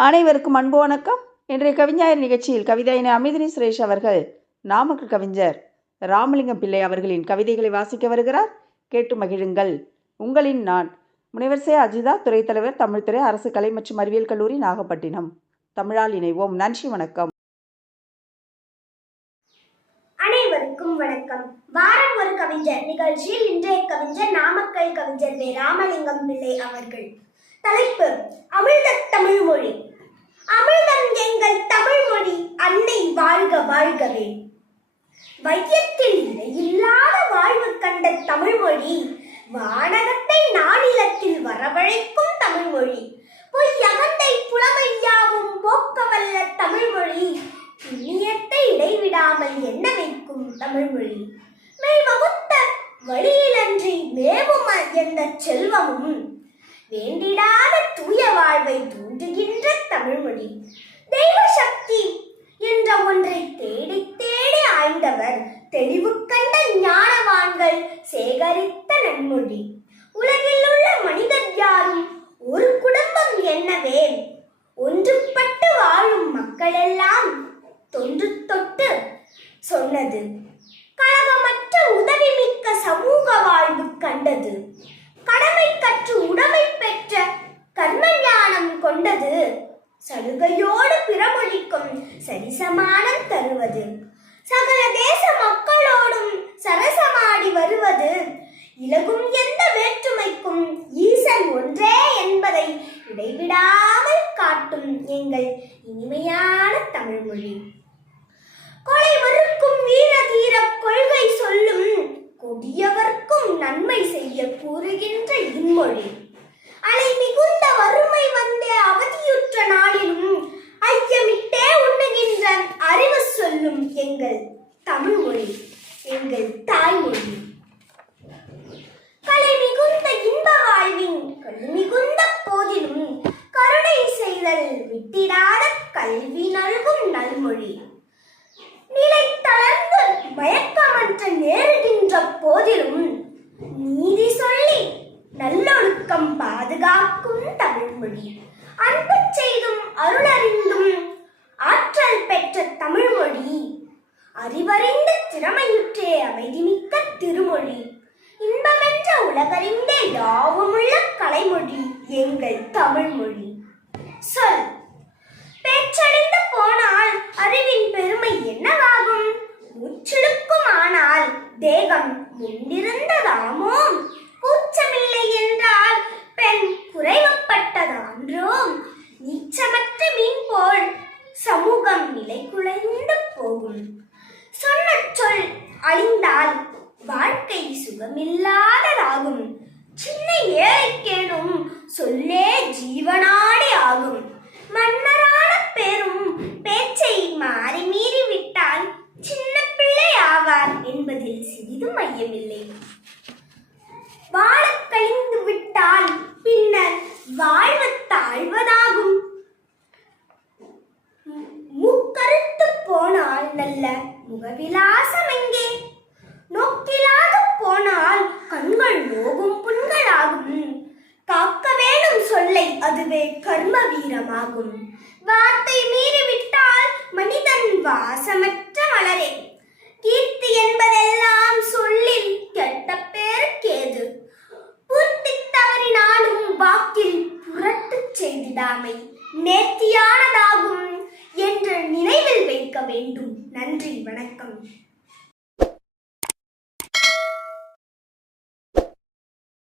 அனைவருக்கும் அன்பு வணக்கம். இன்றைய கவிஞர் நிகழ்ச்சியில் கவிதையின அமிதினி சுரேஷ் அவர்கள் நாமக்கல் கவிஞர் ராமலிங்கம் பிள்ளை அவர்களின் கவிதைகளை வாசிக்க வருகிறார். கேட்டு மகிழுங்கள். உங்களின் நான் முனைவர் சே. அஜிதா துறைத்தலைவர் தமிழ்துறை அரசு கலை மற்றும் அறிவியல் கல்லூரி நாகப்பட்டினம். தமிழால் இணைவோம். நன்றி வணக்கம். அனைவருக்கும் வணக்கம். வாரம் ஒரு கவிஞர் நிகழ்ச்சியில் இன்றைய கவிஞர் நாமக்கல் கவிஞர் வே. ராமலிங்கம் பிள்ளை அவர்கள். தலைப்பு அமிழ்த தமிழ் மொழி. அமிழ்தன் எங்கள் தமிழ் மொழி அன்னை வாழ்க வாழ்கவே. வையத்தில் இல்லாத வாழ்வு கண்ட தமிழ் மொழி வானகத்தை நானிலத்தில் வரவழைக்கும் தமிழ் மொழி பொய் அகந்தை புலமையாவும் போக்கவல்ல தமிழ் மொழி இனியத்தை இடைவிடாமல் என்ன வைக்கும் தமிழ்மொழி மெய் வகுத்த வழியிலன்றி மேவும் என்ற செல்வமும் வேண்டிடாத தூய வாழ்வை தூண்டுகின்ற தமிழ்மொழி தெய்வ சக்தி என்ற ஒன்றை தேடி தேடி ஆய்ந்தவர் தெளிவு கண்ட ஞானவான்கள் சேகரித்த நன்மொழி. உலகில் உள்ள மனிதர் யாரும் ஒரு குடும்பம் என்னவே? ஒன்றுபட்டு வாழும் மக்களெல்லாம் தொன்று தொட்டு சொன்னது. கழகமற்ற உதவி மிக்க சமூக வாழ்வு கண்டது. கடமை கற்று உடமை பெற்ற கர்ம ஞானம் கொண்டது. சலுகையோடு பிறமொழிக்கும் சரிசமானம் தருவது. சகல தேச மக்களோடும் சரசமாடி வருவது. இலகும் எந்த வேற்றுமைக்கும் ஈசன் ஒன்றே என்பதை இடைவிடாமல் காட்டும் எங்கள் இனிமையான தமிழ்மொழி. கொலை மறுக்கும் வீர தீர கொள்கை சொல்லும் கொடியவர்க்கும் நன்மை செய்ய கூறுகின்ற இம்மொழி. விட்டிடாத கல்வி நல்கும் நல்மொழி. நிலை தளர்ந்து மயக்கமற்ற நேருகின்ற போதிலும் நீதி சொல்லி நல்லொழுக்கம் பாதுகாக்கும் தமிழ்மொழி. அன்பு செய்தும் அருளறிந்தும் ஆற்றல் பெற்ற தமிழ்மொழி. அறிவறிந்த திறமையுற்றே அமைதிமிக்க திருமொழி. இன்பமென்ற உலகறிந்தே யாவுமுள்ள கலைமொழி எங்கள் தமிழ்மொழி. சொல். பேச்சடைந்து போனால் அறிவின் பெருமை என்னவாகும்? மூச்சிழுக்கும் ஆனால் தேகம் முன்னிருந்ததாமோ கூச்சமில்லை என்றால் பெண் குறைவப்பட்டதான்றோம்? நீச்சமற்ற மீன் போல் சமூகம் நிலை குலைந்து போகும். சொன்ன சொல் அழிந்தால் வாழ்க்கை சுகமில்லாததாகும். சின்ன ஏழைக்கேனும் சொல்லே ஜீவனாடி ஆகும். மன்ன பெரும் பேச்சை மாறி மீறி விட்டால் சின்ன பிள்ளை ஆவார் என்பதில் சிறிதும் ஐயமில்லை வாழ கழிந்து விட்டால் பின்னர் வாழ்வு தாழ்வதாகும். முக்கருத்து போனால் நல்ல முகவிலாசம் எங்கே? நோக்கிலாக போனால் கண்கள் நோகும் புண்களாகும். காக்க வேணும் சொல்லை அதுவே கர்ம வீரமாகும். வார்த்தை வேண்டும். நன்றி வணக்கம்.